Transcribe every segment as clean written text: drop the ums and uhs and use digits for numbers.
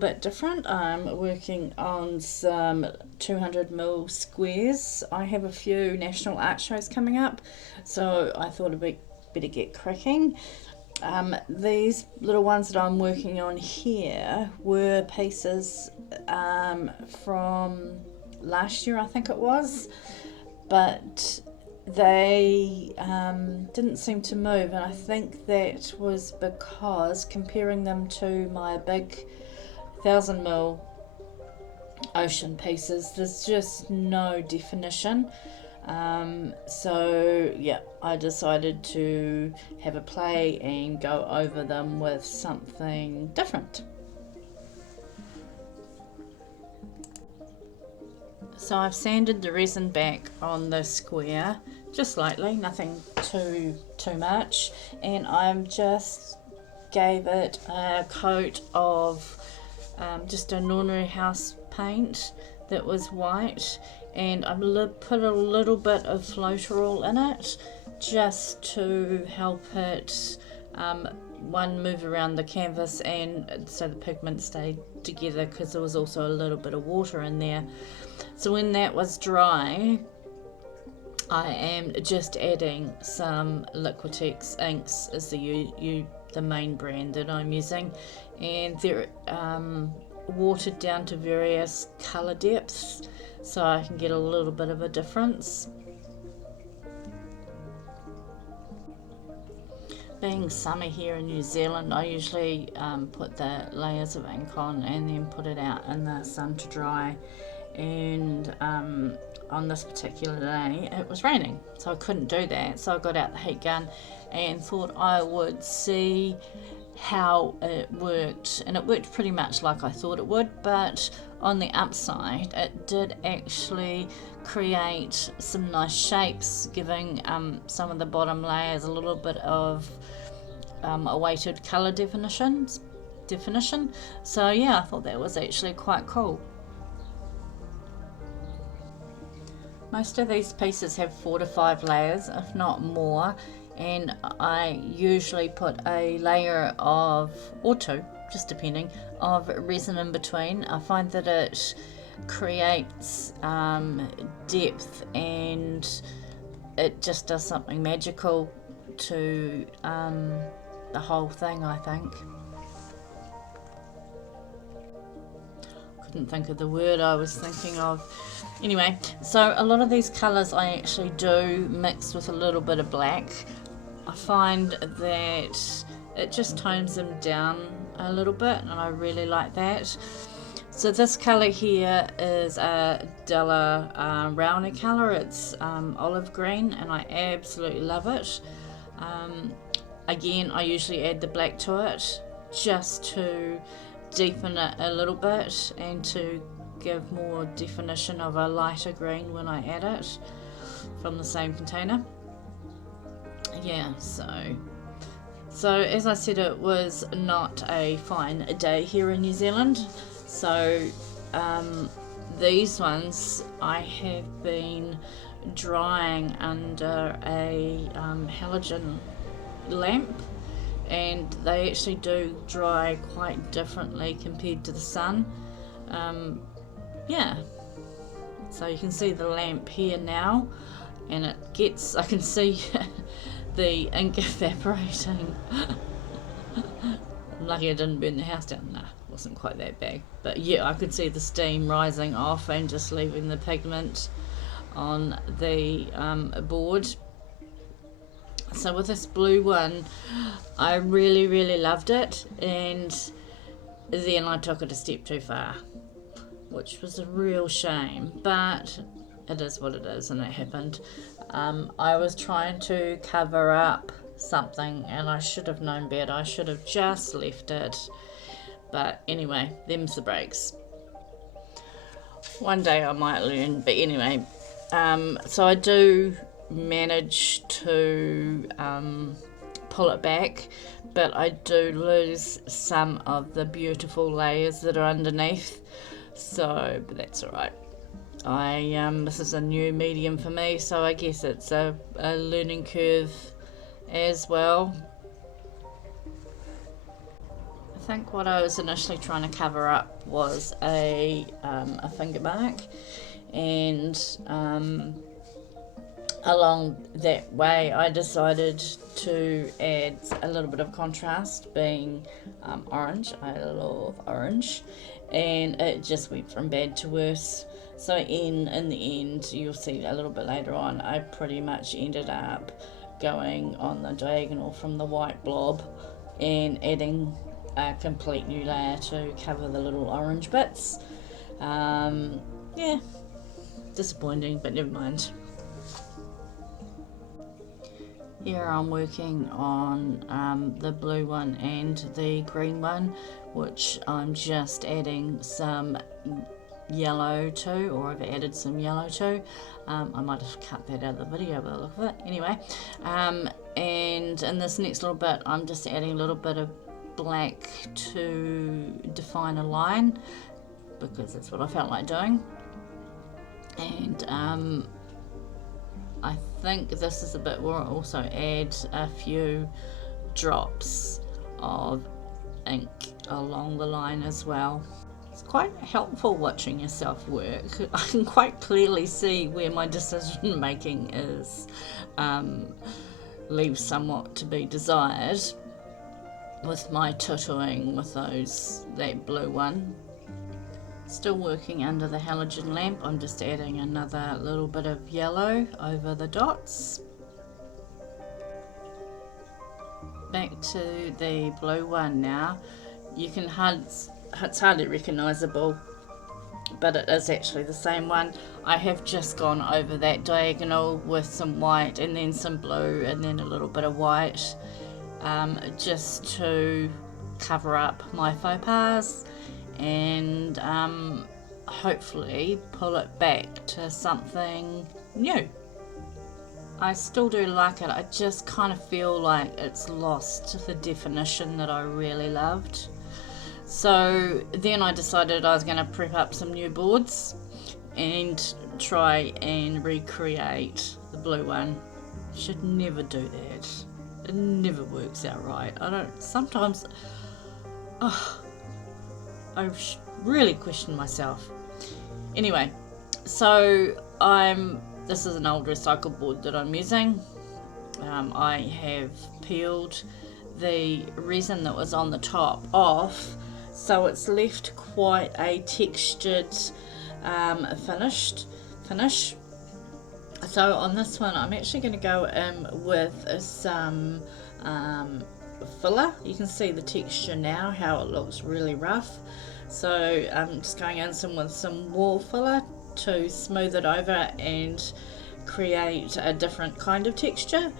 bit different. I'm working on some 200mm squares. I have a few national art shows coming up, so I thought it'd be better get cracking. These little ones that I'm working on here were pieces from last year, I think it was, but they didn't seem to move, and I think that was because comparing them to my big 1000mm ocean pieces, there's just no definition. So yeah, I decided to have a play and go over them with something different. So I've sanded the resin back on the square just lightly, nothing too much, and I'm just gave it a coat of just an ordinary house paint that was white, and I put a little bit of floaterall in it just to help it move around the canvas, and so the pigment stayed together, because there was also a little bit of water in there. So when that was dry, I am just adding some Liquitex inks as the main brand that I'm using, and they're watered down to various colour depths, so I can get a little bit of a difference. Being summer here in New Zealand, I usually put the layers of ink on and then put it out in the sun to dry, and on this particular day it was raining, so I couldn't do that, so I got out the heat gun and thought I would see how it worked, and it worked pretty much like I thought it would, but on the upside it did actually create some nice shapes, giving some of the bottom layers a little bit of a weighted colour definition. So yeah, I thought that was actually quite cool. Most of these pieces have 4 to 5 layers, if not more, and I usually put a layer of, or 2, just depending, of resin in between. I find that it creates depth, and it just does something magical to the whole thing, I think. Couldn't think of the word I was thinking of. Anyway, so a lot of these colours I actually do mix with a little bit of black. I find that it just tones them down a little bit, and I really like that. So this colour here is a Donna Rowney colour. It's olive green, and I absolutely love it. Again, I usually add the black to it just to deepen it a little bit and to give more definition of a lighter green when I add it from the same container. Yeah, so as I said, it was not a fine day here in New Zealand, so these ones I have been drying under a halogen lamp, and they actually do dry quite differently compared to the sun. Yeah, so you can see the lamp here now, and I can see the ink evaporating. I'm lucky I didn't burn the house down. Nah, it wasn't quite that bad, but yeah, I could see the steam rising off and just leaving the pigment on the board. So with this blue one, I really loved it, and then I took it a step too far, which was a real shame, but it is what it is, and it happened. I was trying to cover up something, and I should have known better. I should have just left it, but anyway, them's the breaks. One day I might learn, but anyway, so I do manage to pull it back, but I do lose some of the beautiful layers that are underneath, so but that's alright. This is a new medium for me, so I guess it's a learning curve as well. I think what I was initially trying to cover up was a finger mark, and along that way I decided to add a little bit of contrast, being orange. I love orange, and it just went from bad to worse. So in the end, you'll see a little bit later on, I pretty much ended up going on the diagonal from the white blob and adding a complete new layer to cover the little orange bits. Yeah, disappointing, but never mind. Here I'm working on the blue one and the green one, which I'm just adding some yellow to, or I've added some yellow to. I might have cut that out of the video by the look of it. Anyway, and in this next little bit, I'm just adding a little bit of black to define a line, because that's what I felt like doing. And I think this is a bit where I also add a few drops of ink along the line as well. It's quite helpful watching yourself work. I can quite clearly see where my decision making is leaves somewhat to be desired with my tattooing with that blue one. Still working under the halogen lamp. I'm just adding another little bit of yellow over the dots. Back to the blue one now. You can it's hardly recognisable, but it is actually the same one. I have just gone over that diagonal with some white and then some blue and then a little bit of white, just to cover up my faux pas and hopefully pull it back to something new. I still do like it. I just kind of feel like it's lost the definition that I really loved. So then I decided I was going to prep up some new boards and try and recreate the blue one. Should never do that. It never works out right. Sometimes I really question myself. Anyway, so this is an old recycled board that I'm using. I have peeled the resin that was on the top off, so it's left quite a textured finish. So on this one, I'm actually going to go in with some filler. You can see the texture now, how it looks really rough. So I'm just going in with some wall filler to smooth it over and create a different kind of texture.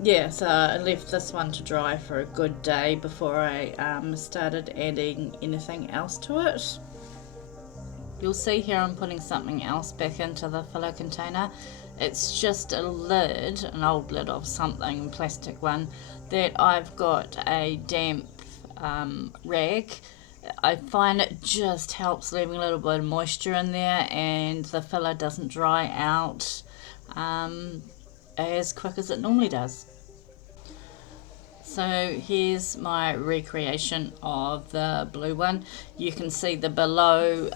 Yeah, so I left this one to dry for a good day before I started adding anything else to it. You'll see here I'm putting something else back into the filler container. It's just a lid, an old lid of something, plastic one, that I've got a damp rag. I find it just helps leaving a little bit of moisture in there, and the filler doesn't dry out as quick as it normally does. So here's my recreation of the blue one. You can see the below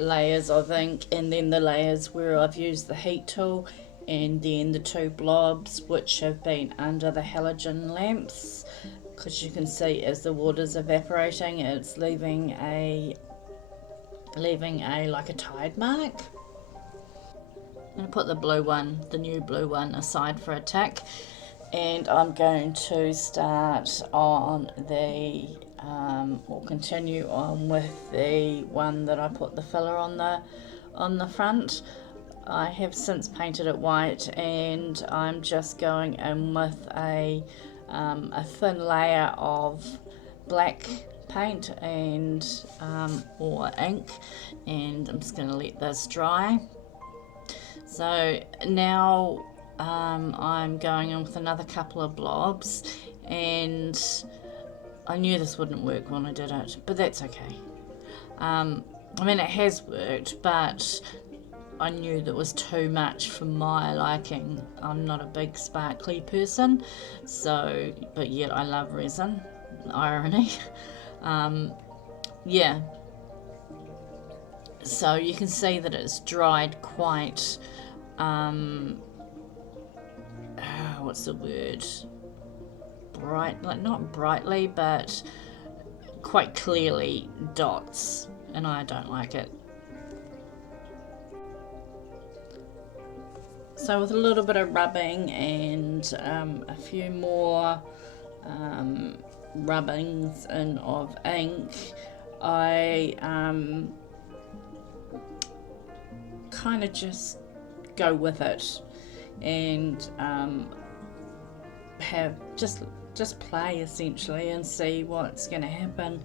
layers of ink, and then the layers where I've used the heat tool, and then the two blobs which have been under the halogen lamps, because you can see as the water's evaporating, it's leaving a like a tide mark. I'm going to put the blue one, the new blue one, aside for a tick, and I'm going to start on or continue on with the one that I put the filler on the front. I have since painted it white, and I'm just going in with a thin layer of black paint and or ink, and I'm just going to let this dry. So now I'm going in with another couple of blobs, and I knew this wouldn't work when I did it, but that's okay. I mean, it has worked, but I knew that was too much for my liking. I'm not a big sparkly person, so, but yet I love resin. irony. Yeah, so you can see that it's dried quite what's the word, bright, like not brightly, but quite clearly dots, and I don't like it. So with a little bit of rubbing and a few more rubbings in of ink, I kind of just go with it and have just play essentially and see what's going to happen.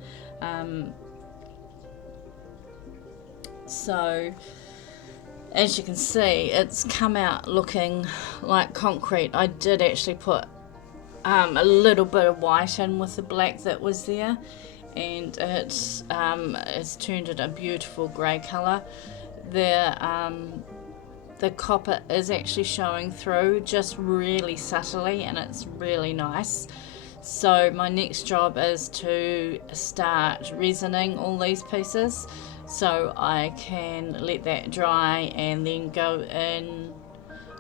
So as you can see, it's come out looking like concrete. I did actually put a little bit of white in with the black that was there, and it's turned it a beautiful grey colour. The copper is actually showing through just really subtly, and it's really nice. So my next job is to start resining all these pieces, so I can let that dry and then go in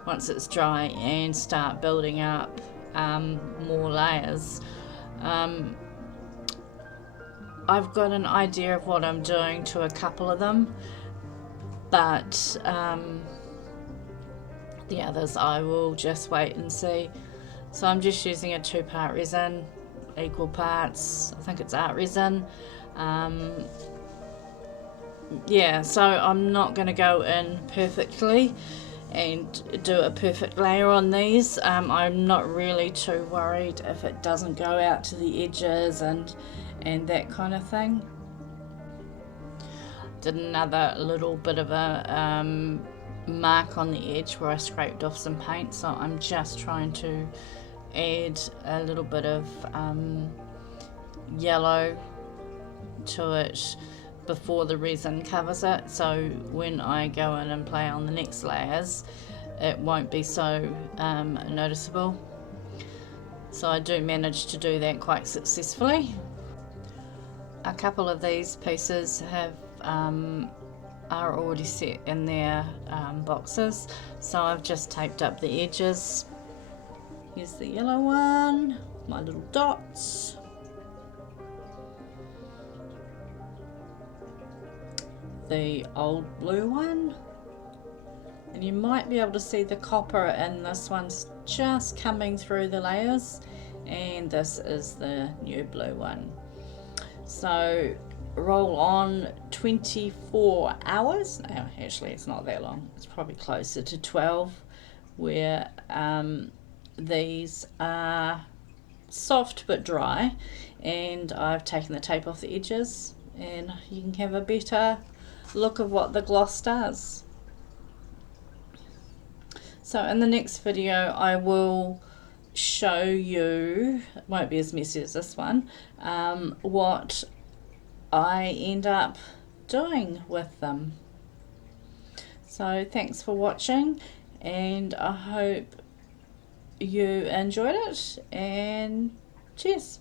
once it's dry and start building up more layers. I've got an idea of what I'm doing to a couple of them, but the others I will just wait and see. So I'm just using a 2-part resin, equal parts, I think it's art resin. Yeah, so I'm not going to go in perfectly and do a perfect layer on these. I'm not really too worried if it doesn't go out to the edges and that kind of thing. Did another little bit of a mark on the edge where I scraped off some paint, so I'm just trying to add a little bit of yellow to it before the resin covers it, so when I go in and play on the next layers it won't be so noticeable. So I do manage to do that quite successfully. A couple of these pieces have are already set in their boxes, so I've just taped up the edges. Here's the yellow one, my little dots. The old blue one, and you might be able to see the copper in this one's just coming through the layers, and this is the new blue one. So roll on 24 hours. No, actually it's not that long, it's probably closer to 12, where these are soft but dry, and I've taken the tape off the edges, and you can have a better look of what the gloss does. So in the next video I will show you, it won't be as messy as this one, what I end up doing with them. So thanks for watching, and I hope you enjoyed it, and cheers.